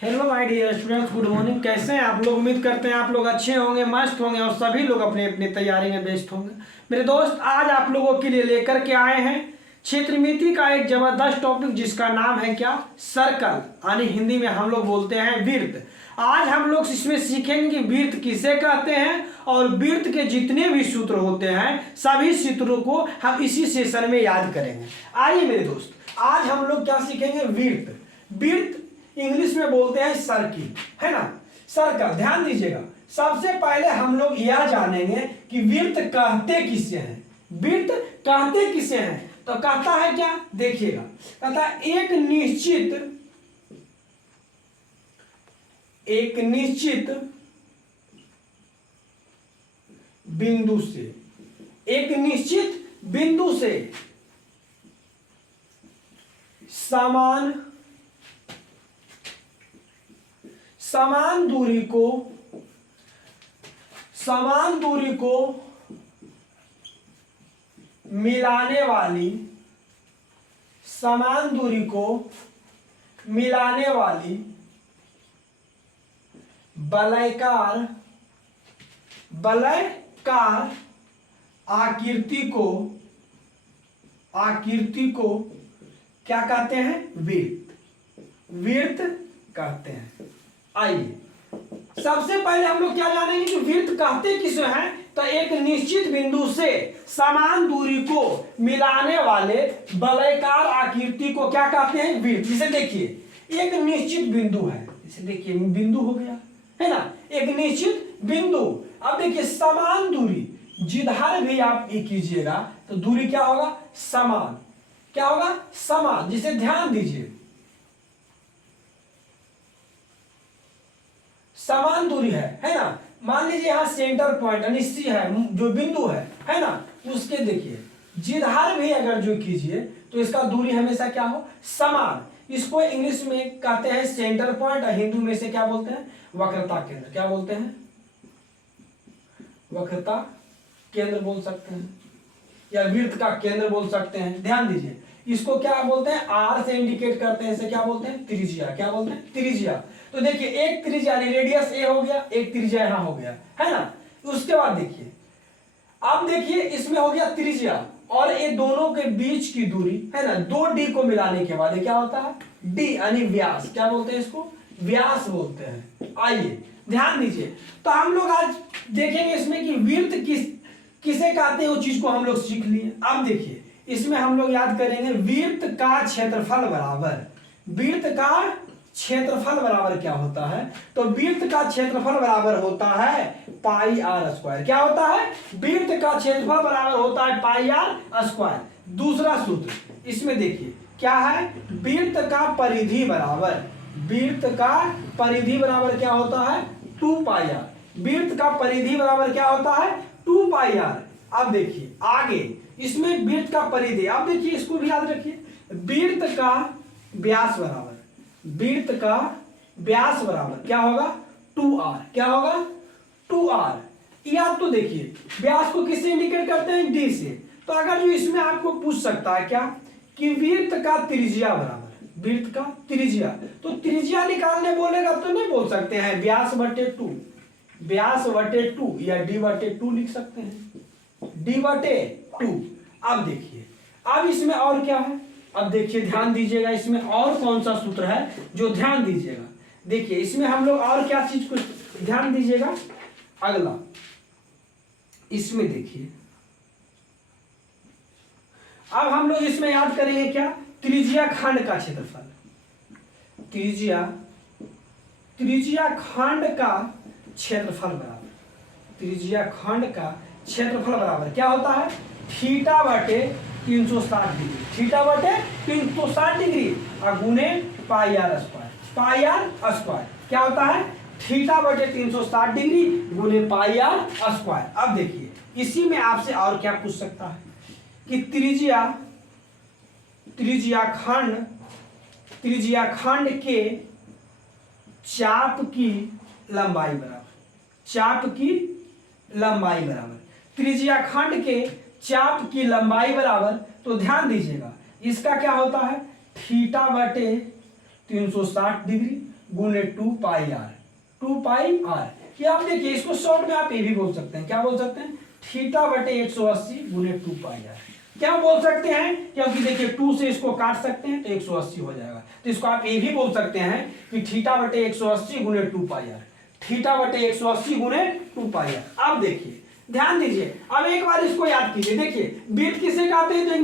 Hello my dear students, good morning. कैसे हैं आप लोग? उम्मीद करते हैं आप लोग अच्छे होंगे, मस्त होंगे और सभी लोग अपने अपनी तैयारी में व्यस्त होंगे। मेरे दोस्त, आज आप लोगों के लिए लेकर के आए हैं क्षेत्रमिति का एक जबरदस्त टॉपिक जिसका नाम है क्या? सर्कल, यानी हिंदी में हम लोग बोलते हैं वृत्त। आज हम लोग इसमें सीखेंगे कि वृत्त किसे कहते हैं और वृत्त के जितने भी सूत्र होते हैं सभी सूत्रों को हम इसी सेशन में याद करेंगे। आइए मेरे दोस्त, आज हम लोग क्या सीखेंगे? वृत्त। वृत्त इंग्लिश में बोलते हैं सर्किल, है ना? सर्कल। ध्यान दीजिएगा, सबसे पहले हम लोग यह जानेंगे कि वृत्त कहते किसे हैं। वृत्त कहते किसे हैं? तो कहता है क्या? देखिएगा, कहता है एक निश्चित बिंदु से, एक निश्चित बिंदु से समान दूरी को मिलाने वाली वलयाकार आकृति को क्या कहते हैं? वृत्त कहते हैं। आइए, सबसे पहले हम लोग क्या जानेंगे कि वृत्त कहते किसे हैं? तो एक निश्चित बिंदु से समान दूरी को मिलाने वाले वलयाकार आकृति को क्या कहते हैं? वृत्त। जिसे देखिए, एक निश्चित बिंदु है, इसे देखिए बिंदु हो गया, है ना? एक निश्चित बिंदु। अब देखिए, समान दूरी, जिधर भी आप ये कीजिएगा तो दूरी क्या होगा? समान। क्या होगा? समान। जिसे ध्यान दीजिए, समान दूरी है ना? मान लीजिए यहां सेंटर पॉइंट यानी सी है, जो बिंदु है ना? उसके देखिए जिधर भी अगर जो कीजिए तो इसका दूरी हमेशा क्या हो? समान। इसको इंग्लिश में कहते हैं सेंटर पॉइंट, और हिंदू में से क्या बोलते हैं? वक्रता केंद्र। क्या बोलते हैं? वक्रता केंद्र बोल सकते हैं, या वृत्त का केंद्र बोल सकते हैं। ध्यान दीजिए, इसको क्या बोलते हैं? आर से इंडिकेट करते हैं, इसे क्या बोलते हैं? त्रिज्या। क्या बोलते हैं? त्रिज्या। तो देखिए, एक त्रिज्या यानी रेडियस ए हो गया, एक त्रिज्या यहां हो गया, है ना? उसके बाद देखिए, अब देखिए इसमें हो गया त्रिज्या, और ये दोनों के बीच की दूरी है ना, 2d को मिलाने के बाद क्या होता है? d यानी व्यास। क्या बोलते हैं इसको? व्यास बोलते हैं। आइए ध्यान दीजिए, तो हम लोग आज देखेंगे इसमें कि वृत्त किसे कहते हैं, वो चीज को हम लोग सीख लिए। अब देखिए, इसमें हम लोग याद करेंगे वृत्त का क्षेत्रफल बराबर, वृत्त का क्षेत्रफल बराबर क्या होता है? तो वृत्त का क्षेत्रफल बराबर होता है पाई आर स्क्वायर। क्या होता है? वृत्त का क्षेत्रफल बराबर होता है पाई आर स्क्वायर। दूसरा सूत्र इसमें देखिए क्या है? वृत्त का परिधि बराबर, वृत्त का परिधि बराबर क्या होता है? 2 पाई आर। वृत्त का परिधि बराबर क्या होता है? 2 पाई आर। अब देखिए आगे, इसमें वृत्त का परिधि, अब देखिए इसको भी याद रखिए, वृत्त का व्यास बराबर, वृत्त का व्यास बराबर क्या होगा? 2r। क्या होगा? 2r। या तो देखिए, व्यास को किससे इंडिकेट करते हैं? d से। तो अगर जो इसमें आपको पूछ सकता है क्या कि वृत्त का त्रिज्या बराबर, वृत्त का त्रिज्या, तो त्रिज्या निकालने बोलेगा तो नहीं बोल सकते हैं व्यास बटे 2, व्यास बटे 2, या d बटे 2 लिख सकते हैं, d बटे 2। अब देखिए, अब इसमें और क्या है? अब देखिए ध्यान दीजिएगा, इसमें और कौन सा सूत्र है जो ध्यान दीजिएगा। देखिए इसमें हम लोग और क्या चीज को ध्यान दीजिएगा। अगला इसमें देखिए, अब हम लोग इसमें याद करेंगे क्या? त्रिज्या खंड का क्षेत्रफल, त्रिज्या खंड का क्षेत्रफल बराबर, त्रिज्या खंड का क्षेत्रफल बराबर क्या होता है? थीटा बटे 360 डिग्री, थीटा बटे 360 डिग्री और गुने pi r square, pi r square. क्या होता है? थीटा बटे 360 डिग्री गुने पाई आर स्क्वायर। अब देखिए, इसी में आपसे और क्या पूछ सकता है कि त्रिज्या खंड के चाप की लंबाई बराबर, चाप की लंबाई बराबर, त्रिज्या खंड के चाप की लंबाई बराबर। तो ध्यान दीजिएगा, इसका क्या होता है? थीटा बटे 360 डिग्री गुने 2 पाई आर, 2 पाई आर। ये आप देखिए, इसको शॉर्ट में आप ये भी बोल सकते हैं, क्या बोल सकते हैं, थीटा बटे 180 गुने 2 पाई आर। क्या बोल सकते हैं, क्योंकि देखिए 2 से इसको काट सकते हैं तो 180 हो जाएगा, तो इसको आप ये भी बोल सकते हैं कि थीटा बटे 180 गुने 2 पाई आर, थीटा बटे 180 गुने 2 पाई आर। अब देखिए ध्यान दीजिए, अब एक बार इसको याद कीजिए। देखिए वृत्त किसे कहते हैं, तो एक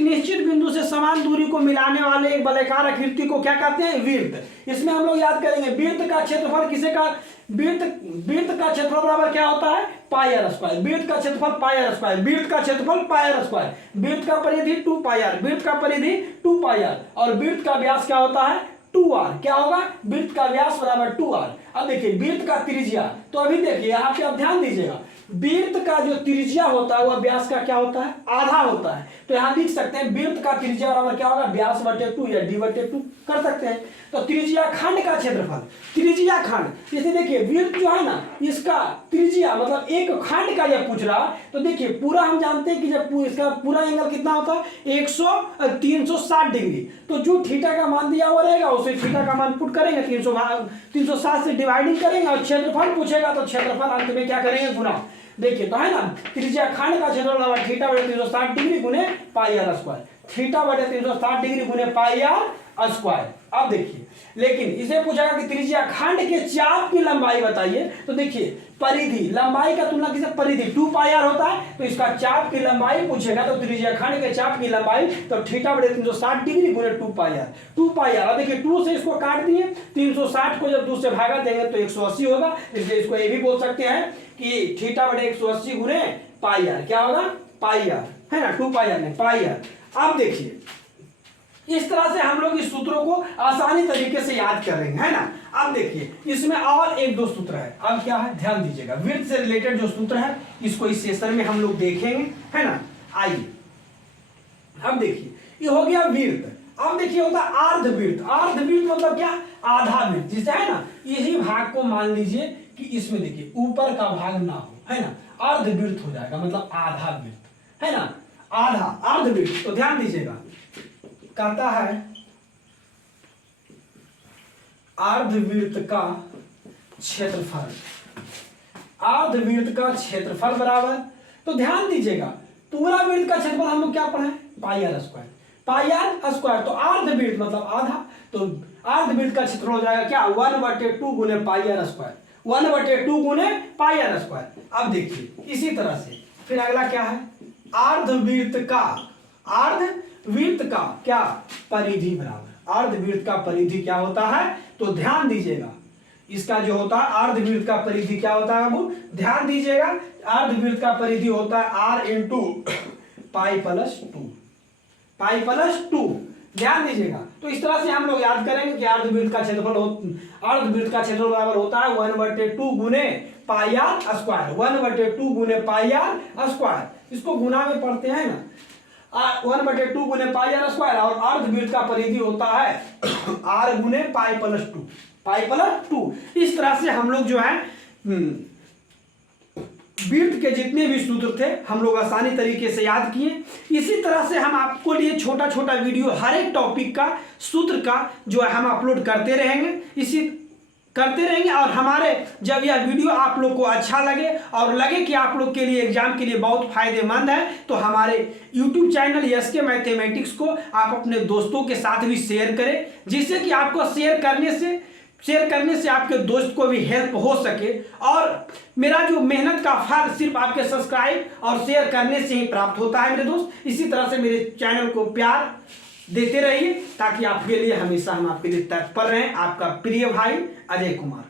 निश्चित बिंदु से समान दूरी को मिलाने वाले एक वलयाकार आकृति को क्या कहते हैं, वृत्त। इसमें हम लोग याद करेंगे वृत्त का क्षेत्रफल किसे का, वृत्त का क्षेत्रफल बराबर क्या होता है, पाई आर स्क्वायर। वृत्त का क्षेत्रफल पाई आर स्क्वायर, वृत्त का क्षेत्रफल पाई आर स्क्वायर, वृत्त का परिधि 2 पाई आर, वृत्त का परिधि 2 पाई आर, और वृत्त का व्यास क्या होता है, 2r। क्या होगा, वृत्त का व्यास बराबर 2r। अब देखिए वृत्त का त्रिज्या, तो अभी देखिए यहाँ पे आप ध्यान दीजिएगा, वृत्त का जो त्रिज्या होता है वह व्यास का क्या होता है, आधा होता है। तो यहाँ लिख सकते हैं वृत्त का त्रिज्या बराबर क्या होगा, व्यास बटे 2 या d बटे 2 कर सकते हैं। तो त्रिज्या खंड का क्षेत्रफल, त्रिज्या खंड, जैसे देखिए वृत्त जो है ना, इसका त्रिज्या मतलब एक खंड का जब पूछ रहा, तो देखिए पूरा हम जानते हैं कि जब इसका पूरा एंगल कितना होता है 360 डिग्री। तो जो थीटा का मान दिया हुआ रहेगा उसे थीटा का मान पुट करेंगे, 360 से डिवाइडिंग करेंगे, और क्षेत्रफल पूछेगा तो क्षेत्रफल अंत में क्या करेंगे, गुना। देखिए तो है ना, त्रिज्या खंड का क्षेत्रफल थीटा बटे 360 डिग्री गुने पाई आर स्क्वायर, थीटा बटे 360 डिग्री गुने पाई आर स्क्वायर। अब देखिए, लेकिन इसे पूछेगा कि त्रिज्या खंड के चाप की लंबाई बताइए, तो देखिए परिधि, लंबाई का तुलना किसे, परिधि 2 पाई आर होता है, तो इसका चाप की लंबाई पूछेगा, तो त्रिज्या खंड के चाप की लंबाई तो थीटा बटे 360 डिग्री गुने 2 पाई आर, 2 पाई आर। अब देखिए 2 से इसको काट दिए, 360 को जब 2 से भागा देंगे तो 180 होगा, इसलिए इसको ये भी बोल सकते हैं कि थीटा बटे 180 गुने पाई आर, क्या होगा, पाई आर, है ना, 2 पाई आर नहीं पाई आर। अब देखिए इस तरह से हम लोग इस सूत्रों को आसानी तरीके से याद करेंगे, है ना। अब देखिए इसमें और एक दो सूत्र है, अब क्या है ध्यान दीजिएगा, वृत्त से रिलेटेड जो सूत्र है इसको इस सेशन में हम लोग देखेंगे, है ना। आइए अब देखिए ये हो गया वृत्त। अब देखिए होता है अर्धवृत्त। अर्धवृत्त मतलब क्या, आधा वृत्त, जिसे है ना इसी भाग को मान लीजिए कि इसमें देखिए ऊपर का भाग ना हो, है ना, अर्धवृत्त हो जाएगा, मतलब आधा वृत्त, है ना, आधा अर्धवृत्त। तो ध्यान दीजिएगा, कहता है अर्धवृत्त का क्षेत्रफल, अर्धवृत्त का क्षेत्रफल बराबर, तो ध्यान दीजिएगा पूरा वृत्त का क्षेत्रफल हम लोग क्या पढ़े, pi r square, pi r square. तो अर्धवृत्त मतलब आधा, तो अर्धवृत्त का क्षेत्रफल हो जाएगा क्या, 1/2 गुने पाई आर स्क्वायर, 1/2 गुने पाई आर स्क्वायर। अब देखिए इसी तरह से फिर अगला क्या है, अर्धवृत्त का, अर्धवृत्त का क्या, परिधि बराबर, अर्धवृत्त का परिधि क्या होता है, तो ध्यान दीजिएगा इसका जो होता है अर्धवृत्त का परिधि क्या होता है, वो ध्यान दीजिएगा, अर्धवृत्त का परिधि होता है r into pi plus 2, pi plus 2, ध्यान दीजिएगा। तो इस तरह से हम लोग याद करेंगे कि अर्धवृत्त का क्षेत्रफल अर्धवृत्त का क्षेत्रफल बराबर होता है 1/2 गुने पाई आर स्क्वायर, 1/2 गुने पाई आर स्क्वायर। इसको गुना में पढ़ते हैं ना, 1/2 गुने पाई आर स्क्वायर, और अर्धवृत्त का परिधि होता है r गुने पाई प्लस 2, पाई प्लस 2। इस तरह से हम लोग जो है वृत्त के जितने भी सूत्र थे हम लोग आसानी तरीके से याद किए। इसी तरह से हम आपको लिए छोटा छोटा वीडियो हर एक टॉपिक का सूत्र का जो है हम अपलोड करते रहेंगे, और हमारे जब यह वीडियो आप लोग को अच्छा लगे और लगे कि आप लोग के लिए एग्जाम के लिए बहुत फायदेमंद है, तो हमारे YouTube चैनल SK मैथमेटिक्स को आप अपने दोस्तों के साथ भी शेयर करें, जिससे कि आपको शेयर करने से आपके दोस्त को भी हेल्प हो सके, और मेरा जो मेहनत का फल सिर्फ आपके सब्सक्राइब और शेयर करने से ही प्राप्त होता है मेरे दोस्त। इसी तरह से मेरे चैनल को प्यार देते रहिए, ताकि आपके लिए हमेशा हम आपके लिए तत्पर रहें। आपका प्रिय भाई अजय कुमार।